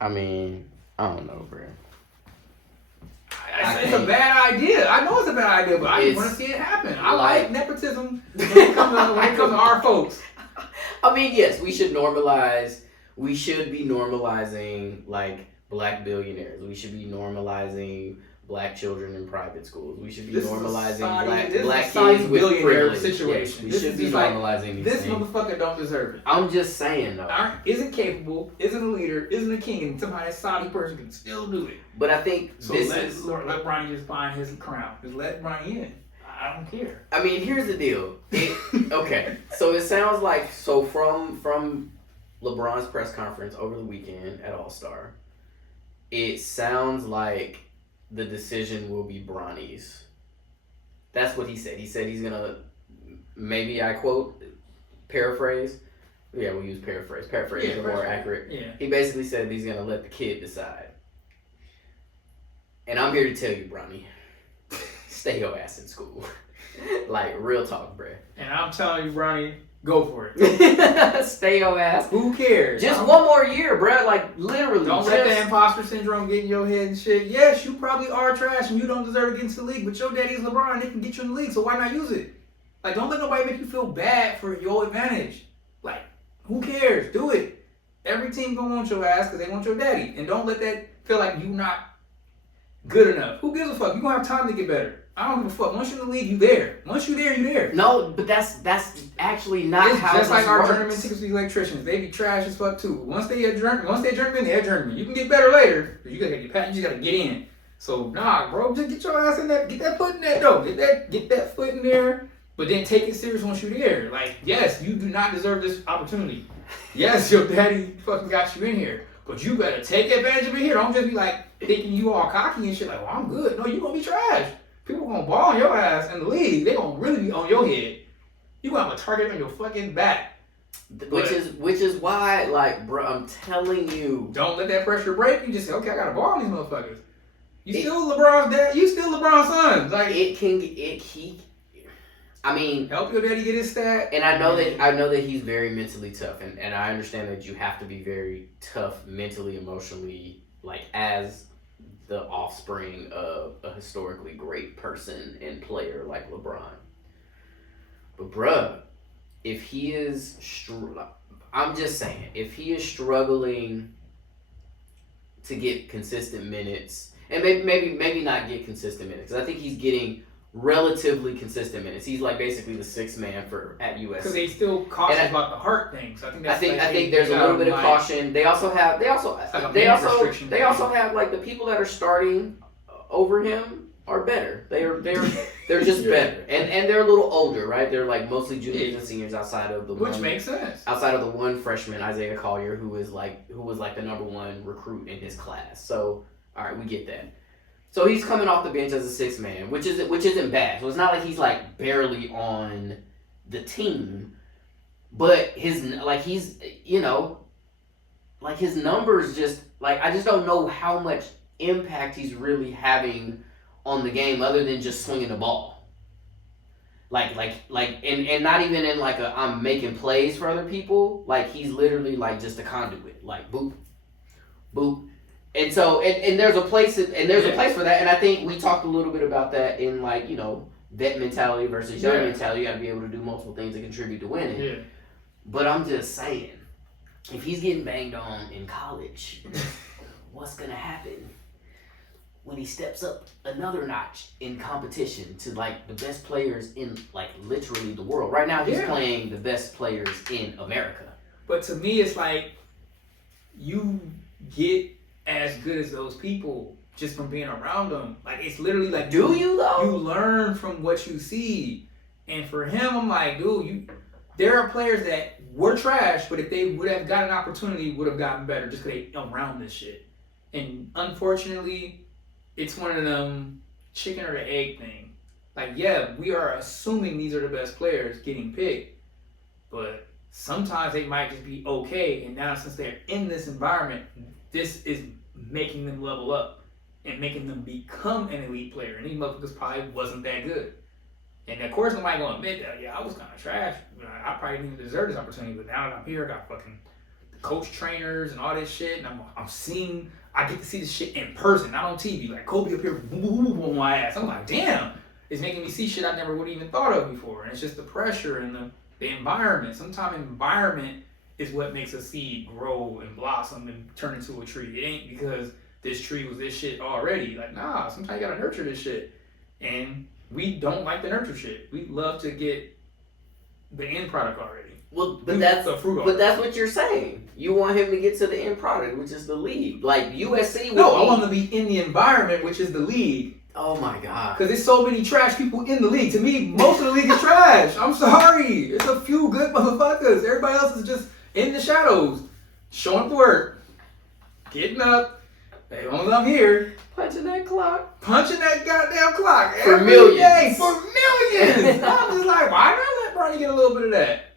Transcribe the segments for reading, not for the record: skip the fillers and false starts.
I mean, I don't know, bro. It's a bad idea. I know it's a bad idea, but I just want to see it happen. I like nepotism when it comes to our folks. I mean, yes, we should normalize. We should be normalizing like black billionaires. We should be normalizing black children in private schools. We should be normalizing black kids with privilege. Situation. Yes, we should be normalizing these this things. Motherfucker don't deserve it. I'm just saying though. Isn't capable, isn't a leader, isn't a king, and somehow that Saudi person can still do it. But I think so let Bronny just find his crown. Just let Bronny in. I don't care. I mean, here's the deal. Okay, so it sounds like from LeBron's press conference over the weekend at All-Star, it sounds like the decision will be Bronny's. That's what he said. He said he's gonna, maybe I quote, paraphrase. Yeah, we'll use paraphrase. Paraphrase is more accurate. Yeah. He basically said he's gonna let the kid decide. And I'm here to tell you, Bronny, stay your ass in school. Like, real talk, bruh. And I'm telling you, Bronny, go for it. Stay your ass. Who cares? Just one more year, bruh. Like, literally. Don't let the imposter syndrome get in your head and shit. Yes, you probably are trash and you don't deserve to get into the league, but your daddy's LeBron and they can get you in the league, so why not use it? Like, don't let nobody make you feel bad for your advantage. Like, who cares? Do it. Every team gonna want your ass because they want your daddy. And don't let that feel like you not good enough. Who gives a fuck? You gonna have time to get better. I don't give a fuck. Once you're in the league, you there. Once you're there, you there. No, but that's actually not how just like our works. journeyman tickets to the electricians. They be trash as fuck too. Once they journeyman, they're journeyman. You can get better later, but you just gotta get in. So nah, bro, just get your ass in that. Get that foot in that door. Get that foot in there. But then take it serious once you're there. Like, yes, you do not deserve this opportunity. Yes, your daddy fucking got you in here. But you better take advantage of it here. Don't just be like thinking you all cocky and shit like, well, I'm good. No, you gonna be trash. People gonna ball on your ass in the league. They gonna really be on your head. You gonna have a target on your fucking back. Which is why, like, bro, I'm telling you. Don't let that pressure break. You just say, okay, I gotta ball on these motherfuckers. You still LeBron's dad. You still LeBron's son. Like, I mean, help your daddy get his stat. And I know that he's very mentally tough, and I understand that you have to be very tough mentally, emotionally, like as the offspring of a historically great person and player like LeBron. But bruh, if he is, I'm just saying, if he is struggling to get consistent minutes, and maybe not get consistent minutes, because I think he's getting relatively consistent minutes. He's like basically the sixth man at USC. Because they still cautious about the heart thing. So I think there's a little bit of caution. They also have like the people that are starting over him are better. They're just better. And they're a little older, right? They're like mostly juniors and seniors outside of makes sense. Outside of the one freshman, Isaiah Collier, who was like the number one recruit in his class. So all right, we get that. So he's coming off the bench as a sixth man, which isn't bad. So it's not like he's like barely on the team, but his numbers just like, I just don't know how much impact he's really having on the game other than just swinging the ball. And not even in like I'm making plays for other people. Like he's literally like just a conduit. Like boop, boop. And so, and there's a place for that, and I think we talked a little bit about that in like, vet mentality versus young mentality. You got to be able to do multiple things to contribute to winning. Yeah. But I'm just saying, if he's getting banged on in college, what's gonna happen when he steps up another notch in competition to like the best players in like literally the world? Right now, he's playing the best players in America. But to me, it's like you get as good as those people just from being around them. Like, it's literally like, do you though? You learn from what you see. And for him, I'm like, dude, there are players that were trash, but if they would have got an opportunity, would have gotten better just because they around this shit. And unfortunately, it's one of them chicken or the egg thing. Like, yeah, we are assuming these are the best players getting picked, but sometimes they might just be okay. And now since they're in this environment, this is making them level up and making them become an elite player. And these motherfuckers probably wasn't that good. And of course, nobody gonna admit that. Yeah, I was kind of trash. I probably didn't even deserve this opportunity. But now that I'm here, I got fucking coach trainers and all this shit, and I get to see this shit in person, not on TV. Like Kobe up here, boom, boom, boom, boom, on my ass. I'm like, damn, it's making me see shit I never would have even thought of before. And it's just the pressure and the environment. Sometimes environment is what makes a seed grow and blossom and turn into a tree. It ain't because this tree was this shit already. Like, nah, sometimes you gotta nurture this shit. And we don't like to nurture shit. We love to get the end product already. Well, but that's what you're saying. You want him to get to the end product, which is the league. Like USC. I want him to be in the environment, which is the league. Oh my god. Because there's so many trash people in the league. To me, most of the league is trash. I'm sorry. It's a few good motherfuckers. Everybody else is just in the shadows, showing up to work, getting up. As long as I'm here, punching that clock. Punching that goddamn clock. For every millions. day, for millions. I'm just like, why not let Bronny get a little bit of that?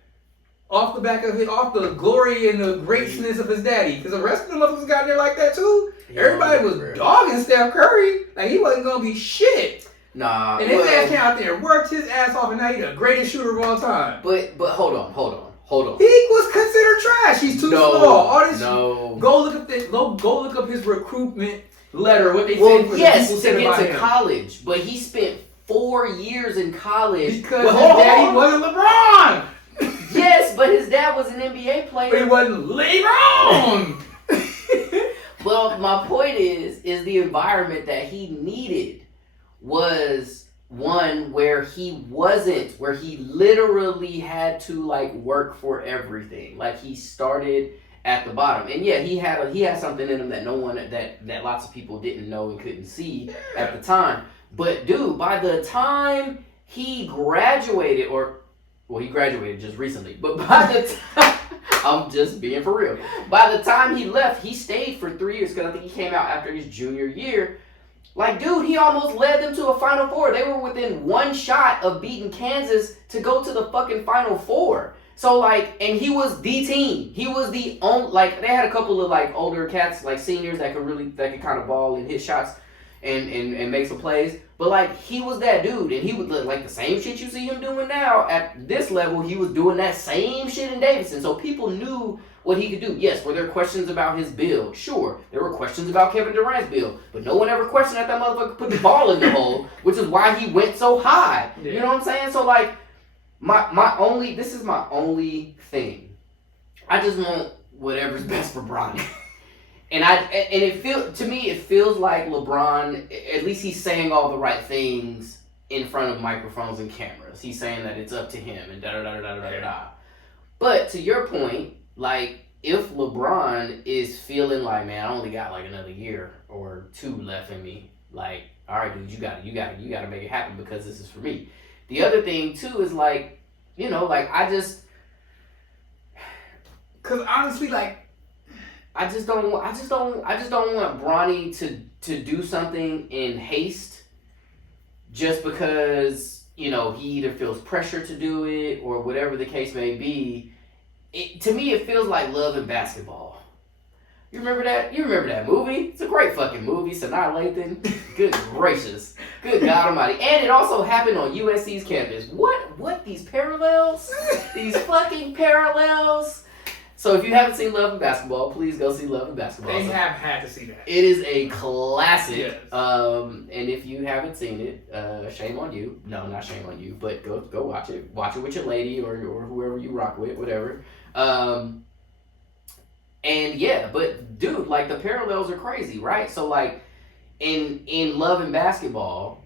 Off the back of it, off the glory and the greatness of his daddy. Because the rest of the motherfuckers got in there like that too. Yeah, everybody was dogging Steph Curry. Like he wasn't going to be shit. Nah. And his ass came out there and worked his ass off, and now he's the greatest shooter of all time. But hold on. He was considered trash. He's too small. All this. No. Go look up his recruitment letter. What they said for the people to get to college, but he spent 4 years in college because his daddy wasn't LeBron. Yes, but his dad was an NBA player. But he wasn't LeBron. Well, my point is the environment that he needed was one where he literally had to like work for everything. Like he started at the bottom. And yeah, he had something in him that that lots of people didn't know and couldn't see at the time. But dude, by the time he graduated, he graduated just recently, but by the time, I'm just being for real. By the time he left, he stayed for 3 years because I think he came out after his junior year. Like, dude, he almost led them to a Final Four. They were within one shot of beating Kansas to go to the fucking Final Four. So, like, and he was the team. He was the only, like, they had a couple of, like, older cats, like, seniors that could kind of ball and hit shots and make some plays. But, like, he was that dude. And he would, like, the same shit you see him doing now at this level, he was doing that same shit in Davidson. So people knew what he could do. Yes, were there questions about his build? Sure. There were questions about Kevin Durant's build. But no one ever questioned that motherfucker put the ball in the hole, which is why he went so high. Yeah. You know what I'm saying? So, like, this is my only thing. I just want whatever's best for Bronny. And it feels like LeBron, at least he's saying all the right things in front of microphones and cameras. He's saying that it's up to him and da-da-da-da-da-da-da. But to your point, like, if LeBron is feeling like, man, I only got like another year or two left in me, like, all right, dude, you gotta make it happen because this is for me. The other thing too is like, you know, like cause honestly, like, I just don't want Bronny to do something in haste just because, you know, he either feels pressure to do it or whatever the case may be. To me, it feels like Love and Basketball. You remember that? You remember that movie? It's a great fucking movie. Sanaa Lathan. Good gracious. Good God Almighty. And it also happened on USC's campus. What? These parallels? These fucking parallels? So if you haven't seen Love and Basketball, please go see Love and Basketball. They have had to see that. It is a classic. Yes. And if you haven't seen it, shame on you. No, not shame on you, but go watch it. Watch it with your lady or whoever you rock with, whatever. And yeah, but dude, like the parallels are crazy, right? So like in Love and Basketball,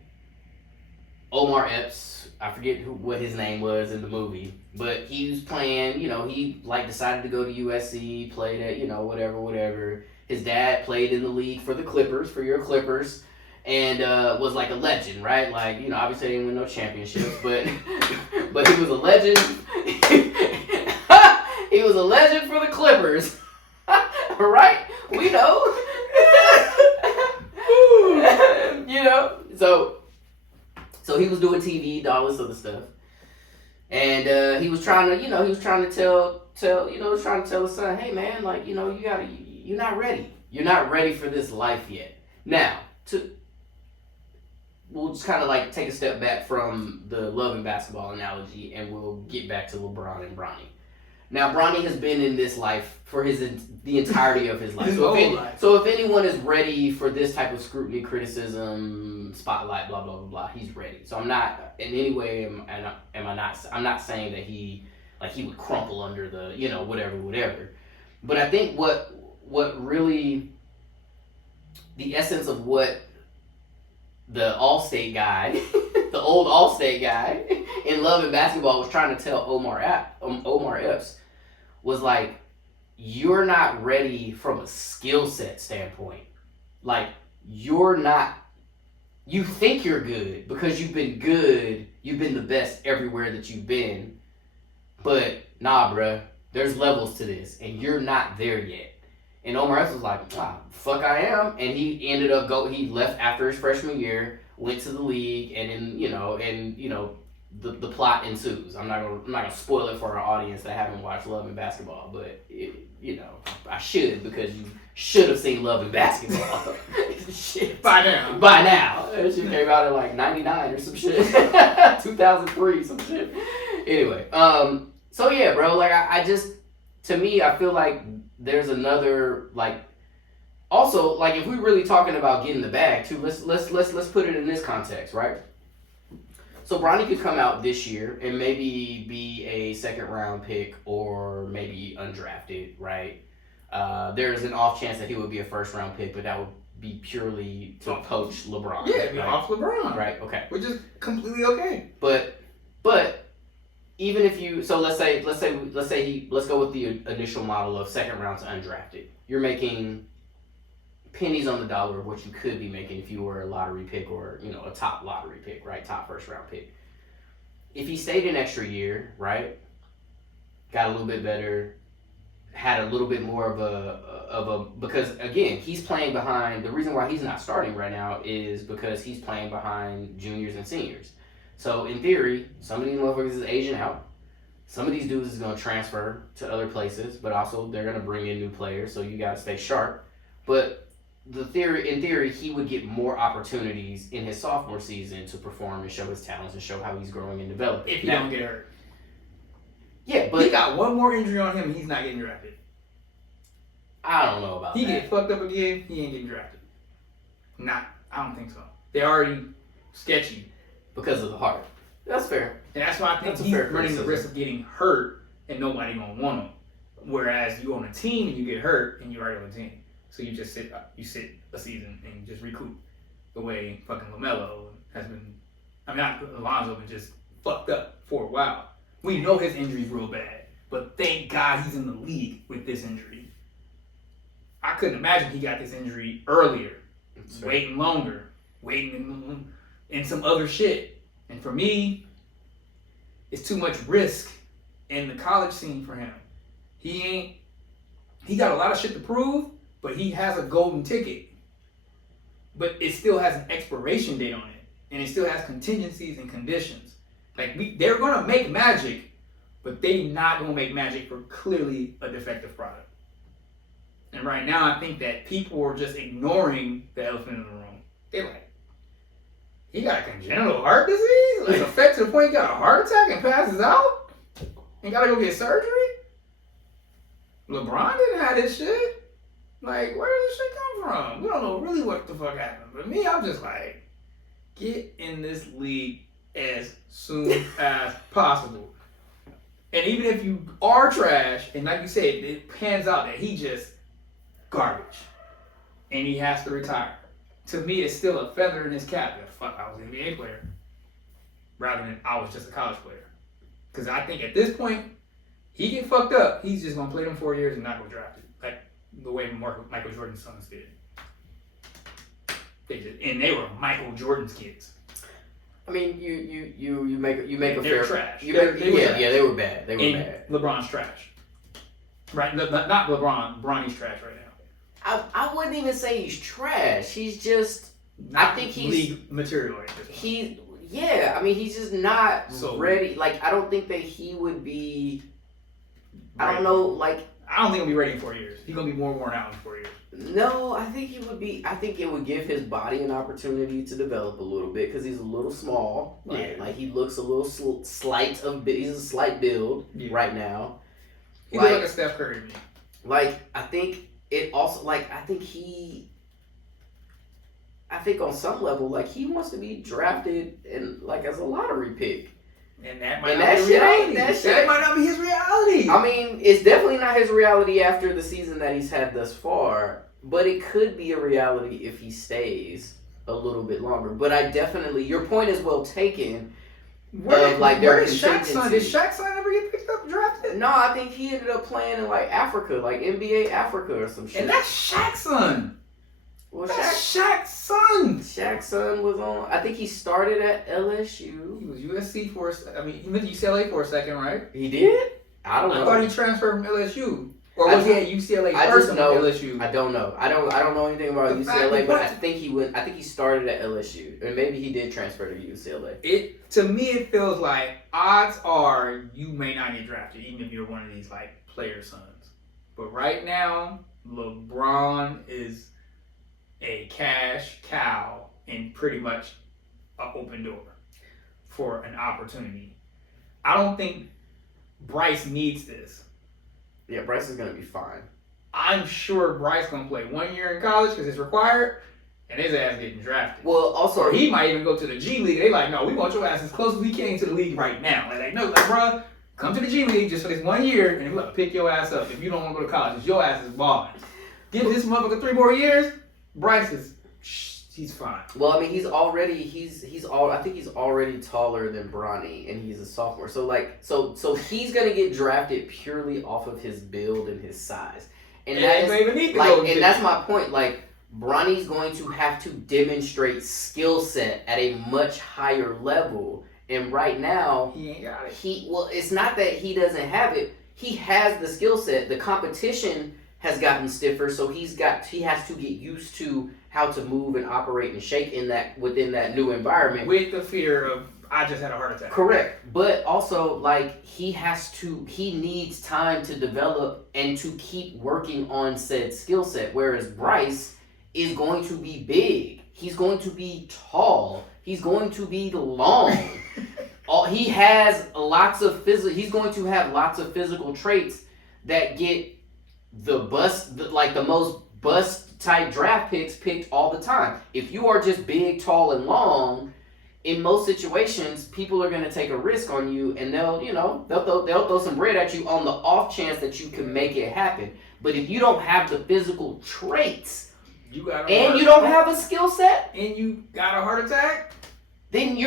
Omar Epps, I forget what his name was in the movie, but he was playing, you know, he like decided to go to USC, played at, you know, whatever. His dad played in the league for the Clippers, for your Clippers, and was like a legend, right? Like, you know, obviously he didn't win no championships, but he was a legend. He was a legend for the Clippers. Right? We know. You know, so he was doing TV, all this other stuff. And he was trying to tell his son, hey man, like, you know, you're not ready. You're not ready for this life yet. Now, we'll just kind of like take a step back from the Love and Basketball analogy and we'll get back to LeBron and Bronny. Now, Bronny has been in this life for the entirety of his life. His whole life. So if anyone is ready for this type of scrutiny, criticism, spotlight, blah blah blah blah, he's ready. So I'm not in any way I'm not saying that he would crumple under the whatever. But I think what really the essence of what the Allstate guy, the old Allstate guy in Love and Basketball was trying to tell Omar Epps was like, you're not ready from a skill set standpoint. Like, you think you're good because you've been the best everywhere that you've been, but nah, bruh, there's levels to this, and you're not there yet. And Omar Epps was like, fuck I am, and he ended up he left after his freshman year, went to the league, and the plot ensues. I'm not gonna spoil it for our audience that haven't watched Love and Basketball, but I should, because you should have seen Love and Basketball. Shit. By now. That shit came out in like 99 or some shit. 2003, some shit. Anyway, so yeah, bro, like I just, to me, I feel like there's another, like, also, like, if we're really talking about getting the bag too, let's put it in this context, right? So Bronny could come out this year and maybe be a second round pick or maybe undrafted, right? There's an off chance that he would be a first round pick, but that would be purely to poach LeBron. Yeah, be off LeBron. Right, okay. Which is completely okay. But even if you, so let's go with the initial model of second round to undrafted. You're making pennies on the dollar of what you could be making if you were a lottery pick or, a top lottery pick, right? Top first round pick. If he stayed an extra year, right? Got a little bit better, had a little bit more of a because again, he's playing behind, the reason why he's not starting right now is because he's playing behind juniors and seniors. So in theory, some of these motherfuckers is aging out. Some of these dudes is going to transfer to other places, but also they're going to bring in new players, so you got to stay sharp. But in theory, he would get more opportunities in his sophomore season to perform and show his talents and show how he's growing and developing. If he don't get hurt. Yeah, but he got one more injury on him and he's not getting drafted. I don't know about that. He get fucked up again, he ain't getting drafted. I don't think so. They're already sketchy. Because of the heart. That's fair. And that's why I think he's running the risk of getting hurt and nobody gonna want him. Whereas you on a team and you get hurt and you're already on a team. So you just sit a season and you just recoup the way fucking LaMelo has been, not Alonzo, but just fucked up for a while. We know his injury's real bad, but thank God he's in the league with this injury. I couldn't imagine he got this injury earlier, waiting longer, waiting and some other shit. And for me, it's too much risk in the college scene for him. He got a lot of shit to prove, but he has a golden ticket. But it still has an expiration date on it. And it still has contingencies and conditions. Like, they're going to make magic, but they're not going to make magic for clearly a defective product. And right now, I think that people are just ignoring the elephant in the room. They're like, he got a congenital heart disease? Like, affected to the point he got a heart attack and passes out? And got to go get surgery? LeBron didn't have this shit. Like, where did this shit come from? We don't know really what the fuck happened. But me, I'm just like, get in this league as soon as possible. And even if you are trash, and like you said, it pans out that he just garbage, and he has to retire. To me, it's still a feather in his cap that fuck, I was an NBA player, rather than I was just a college player. Because I think at this point, he get fucked up, he's just gonna play them 4 years and not go drafted, like the way Michael Jordan's sons did. They were Michael Jordan's kids. I mean, you make a They're fair. trash. They were bad. They were bad. LeBron's trash. Right? Not LeBron. Bronny's trash right now. I wouldn't even say he's trash. He's just. Not I think he's league material at this point. He's just not ready. Like, I don't think that he would be. I don't know. Like, I don't think he'll be ready in 4 years. He's gonna be more worn out in 4 years. No, I think he would be. I think it would give his body an opportunity to develop a little bit because he's a little small. Like he looks a little slight of. He's a slight build right now. He looks like a Steph Curry to me. Like, I think it also, like, I think on some level, like, he wants to be drafted in, like, as a lottery pick. And that might not be reality. That might not be his reality. I mean, it's definitely not his reality after the season that he's had thus far, but it could be a reality if he stays a little bit longer. But I definitely, your point is well taken. Where is Shaq's son? Did Shaq's son ever get picked up and drafted? No, I think he ended up playing in like Africa, like NBA Africa or some shit. And that's Shaq's son. Well, that's Shaq's son. Shaq's son was on. I think he started at LSU. He was USC for. He went to UCLA for a second, right? He did. I don't know. I thought he transferred from LSU. Or was he at UCLA first and LSU? I don't know. I don't know anything about UCLA, but I think he went. I think he started at LSU, and maybe he did transfer to UCLA. To me, it feels like odds are you may not get drafted, even if you're one of these like player sons. But right now, LeBron is a cash cow and pretty much an open door for an opportunity. I don't think Bryce needs this. Yeah, Bryce is going to be fine. I'm sure Bryce going to play 1 year in college because it's required, and his ass getting drafted. Well, also... Or he might even go to the G League. They like, no, we want your ass as close as we can to the league right now. No, bro, come to the G League just for this 1 year, and we're going to pick your ass up if you don't want to go to college. Your ass is balling. Give this motherfucker 3 more years, Bryce is... He's fine. Well, I mean, I think he's already taller than Bronny, and he's a sophomore. So so he's gonna get drafted purely off of his build and his size, and that's my point. Like, Bronny's going to have to demonstrate skill set at a much higher level, and right now he ain't got it. It's not that he doesn't have it. He has the skill set. The competition has gotten stiffer, so he has to get used to how to move and operate and shake within that new environment. With the fear of, I just had a heart attack. Correct. But also, like, he needs time to develop and to keep working on said skill set. Whereas Bryce is going to be big. He's going to be tall. He's going to be long. He's going to have lots of physical traits that get the most bust type draft picks picked all the time. If you are just big, tall, and long, in most situations, people are going to take a risk on you, and they'll throw some bread at you on the off chance that you can make it happen. But if you don't have the physical traits, you don't have a skill set, and you got a heart attack, then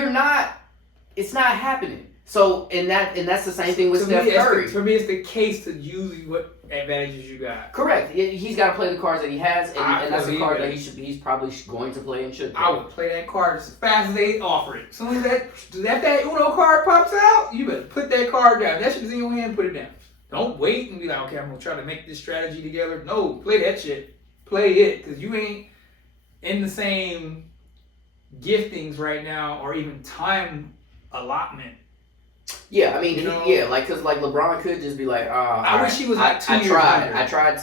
it's not happening. So, and that's the same thing with Steph Curry. For me, it's the case to use what advantages you got. Correct. He's got to play the cards that he has, and that's the card that he's probably going to play and should play. I would play that card as fast as they offer it. As soon as that Uno card pops out, you better put that card down. That shit is in your hand, put it down. Don't wait and be like, okay, I'm going to try to make this strategy together. No, play that shit. Play it, because you ain't in the same giftings right now or even time allotment. Yeah, I mean, because LeBron could just be like, I wish he was like 2 years younger. I tried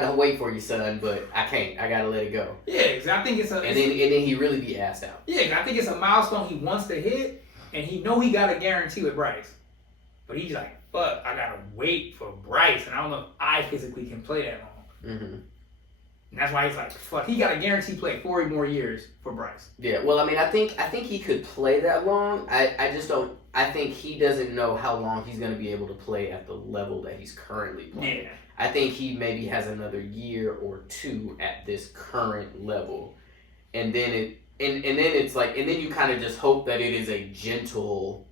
to wait for you, son, but I can't. I gotta let it go. Yeah, because I think and then he really be asked out. Yeah, because I think it's a milestone he wants to hit, and he he got a guarantee with Bryce, but he's like, fuck, I gotta wait for Bryce, and I don't know if I physically can play that long. Mm-hmm. And that's why he's like, fuck, he got a guarantee play 4 more years for Bryce. Yeah, well, I mean, I think he could play that long. I just don't. I think he doesn't know how long he's going to be able to play at the level that he's currently playing. Yeah. I think he maybe has another year or two at this current level, and then it's like, and then you kind of just hope that it is a gentle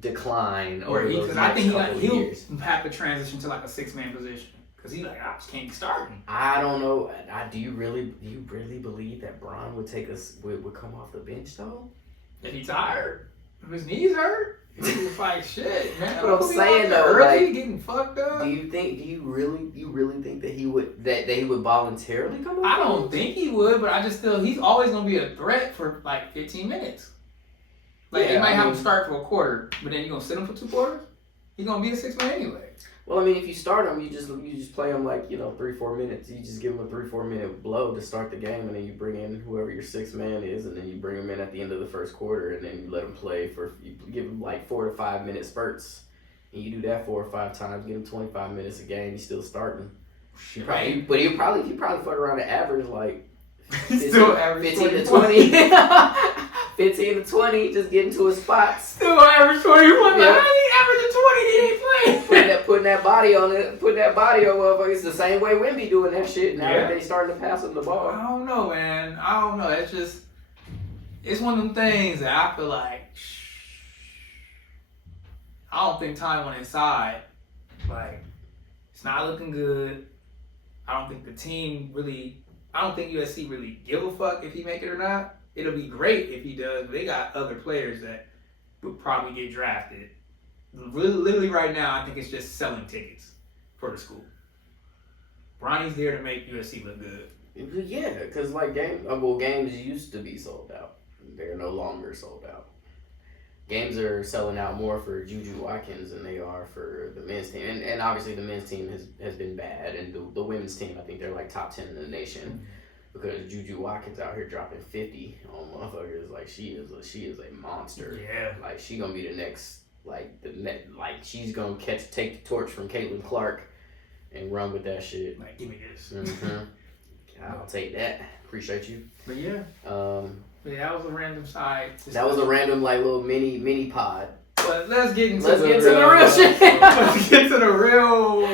decline over those next couple of years. He'll have to transition to like a 6-man position. Because he's like, I just can't be starting. I don't know. Do you really believe that Bron would come off the bench though? If he's tired, if his knees hurt, he's like shit, man. But I'm saying though, early, getting fucked up. Do you really think that he would voluntarily come off? I don't think he would, but I just he's always gonna be a threat for like 15 minutes. Like you might have him start for a quarter, but then you gonna sit him for 2 quarters. He's gonna be a 6-man anyway. Well, I mean, if you start him, you just play him like 3-4 minutes. You just give him a 3-4 minute blow to start the game, and then you bring in whoever your 6th man is, and then you bring him in at the end of the first quarter, and then you let him play you give him like 4 to 5 minute spurts, And you do that 4 or 5 times, get him 25 minutes a game, he's still starting. Right. But he probably fuck around the average like 15, still average 15 to 20. 15 to 20, just getting to his spots. Still average 20. What the Yeah. hell? He averaging 20. He ain't playing. Putting that body on it, putting that body on motherfuckers. The same way Wemby doing that shit. Now that they starting to pass him the ball. I don't know, man. I don't know. It's one of them things that I feel like I don't think time went inside. Like, it's not looking good. I don't think USC really give a fuck if he make it or not. It'll be great if he does, but they got other players that would probably get drafted. Literally right now, I think it's just selling tickets for the school. Bronny's there to make USC look good. Yeah, because like games used to be sold out. They're no longer sold out. Games are selling out more for JuJu Watkins than they are for the men's team. And obviously the men's team has been bad. And the women's team, I think they're like top 10 in the nation. Because JuJu Watkins out here dropping 50 on motherfuckers. Like, she is a monster. Yeah. Like, she gonna be the next, she's gonna take the torch from Caitlin Clark and run with that shit. Like, give me this. Mm-hmm. I'll take that. Appreciate you. But yeah. Yeah, that was a random side. That was a random little mini pod. But let's get into the real shit. Let's get to the real